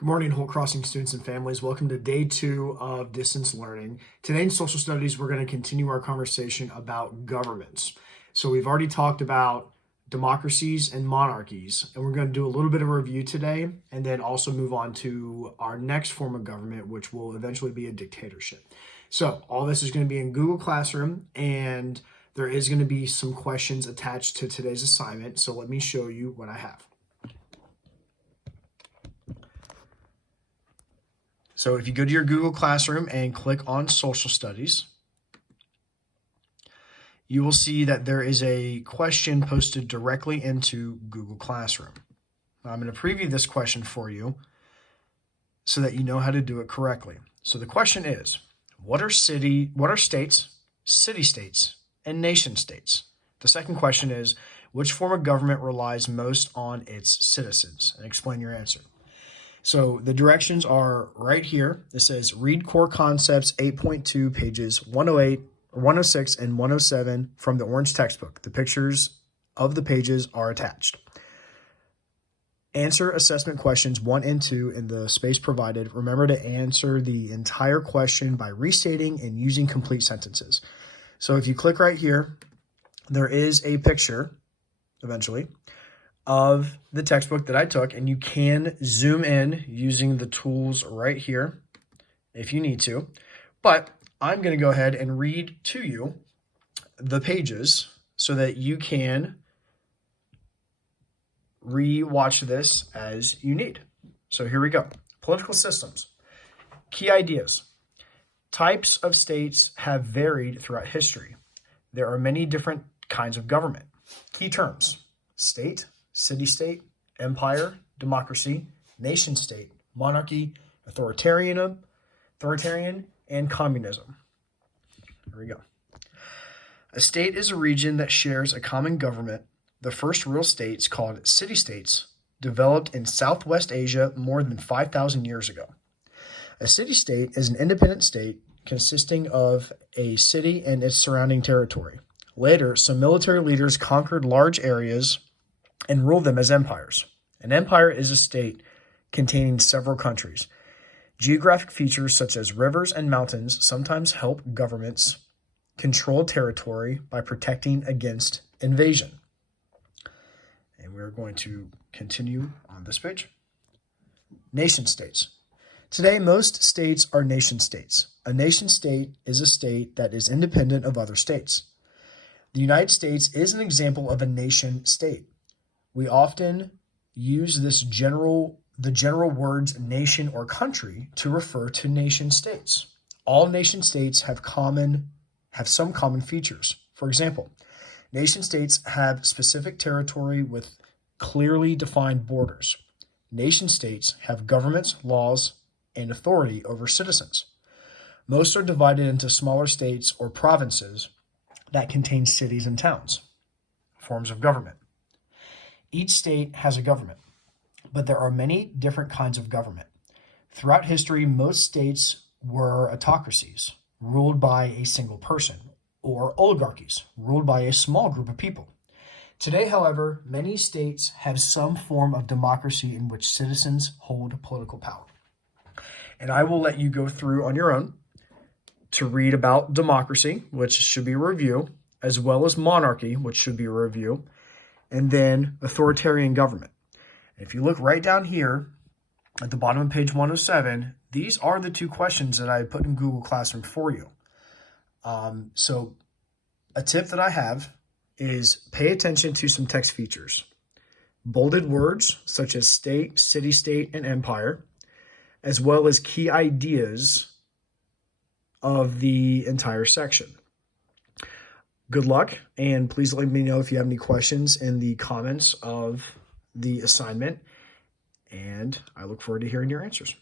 Good morning, Whole Crossing students and families. Welcome to day 2 of distance learning. Today in social studies, we're going to continue our conversation about governments. So we've already talked about democracies and monarchies, and we're going to do a little bit of a review today, and then also move on to our next form of government, which will eventually be a dictatorship. So all this is going to be in Google Classroom, and there is going to be some questions attached to today's assignment. So let me show you what I have. So if you go to your Google Classroom and click on Social Studies, you will see that there is a question posted directly into Google Classroom. Now, I'm going to preview this question for you so that you know how to do it correctly. So the question is, what are states, city-states, and nation-states? The second question is, which form of government relies most on its citizens? And explain your answer. So the directions are right here. It says read core concepts 8.2 pages 108, 106, and 107 from the orange textbook. The pictures of the pages are attached. Answer assessment questions 1 and 2 in the space provided. Remember to answer the entire question by restating and using complete sentences. So if you click right here, there is a picture eventually of the textbook that I took, and you can zoom in using the tools right here if you need to. But I'm going to go ahead and read to you the pages so that you can re-watch this as you need. So here we go. Political systems. Key ideas. Types of states have varied throughout history. There are many different kinds of government. Key terms: state, city-state, empire, democracy, nation-state, monarchy, authoritarian, and communism. Here we go. A state is a region that shares a common government. The first real states, called city-states, developed in Southwest Asia more than 5,000 years ago. A city-state is an independent state consisting of a city and its surrounding territory. Later, some military leaders conquered large areas and rule them as empires. An empire is a state containing several countries. Geographic features such as rivers and mountains sometimes help governments control territory by protecting against invasion. And we're going to continue on this page. Nation states. Today, most states are nation states. A nation state is a state that is independent of other states. The United States is an example of a nation state. We often use the general words nation or country to refer to nation states. All nation states have some common features. For example, nation states have specific territory with clearly defined borders. Nation states have governments, laws, and authority over citizens. Most are divided into smaller states or provinces that contain cities and towns. Forms of government. Each state has a government, but there are many different kinds of government. Throughout history, most states were autocracies, ruled by a single person, or oligarchies, ruled by a small group of people. Today, however, many states have some form of democracy in which citizens hold political power. And I will let you go through on your own to read about democracy, which should be a review, as well as monarchy, which should be a review, and then authoritarian government. And if you look right down here at the bottom of page 107, these are the 2 questions that I put in Google Classroom for you. So a tip that I have is pay attention to some text features. Bolded words such as state, city-state, and empire, as well as key ideas of the entire section. Good luck, and please let me know if you have any questions in the comments of the assignment, and I look forward to hearing your answers.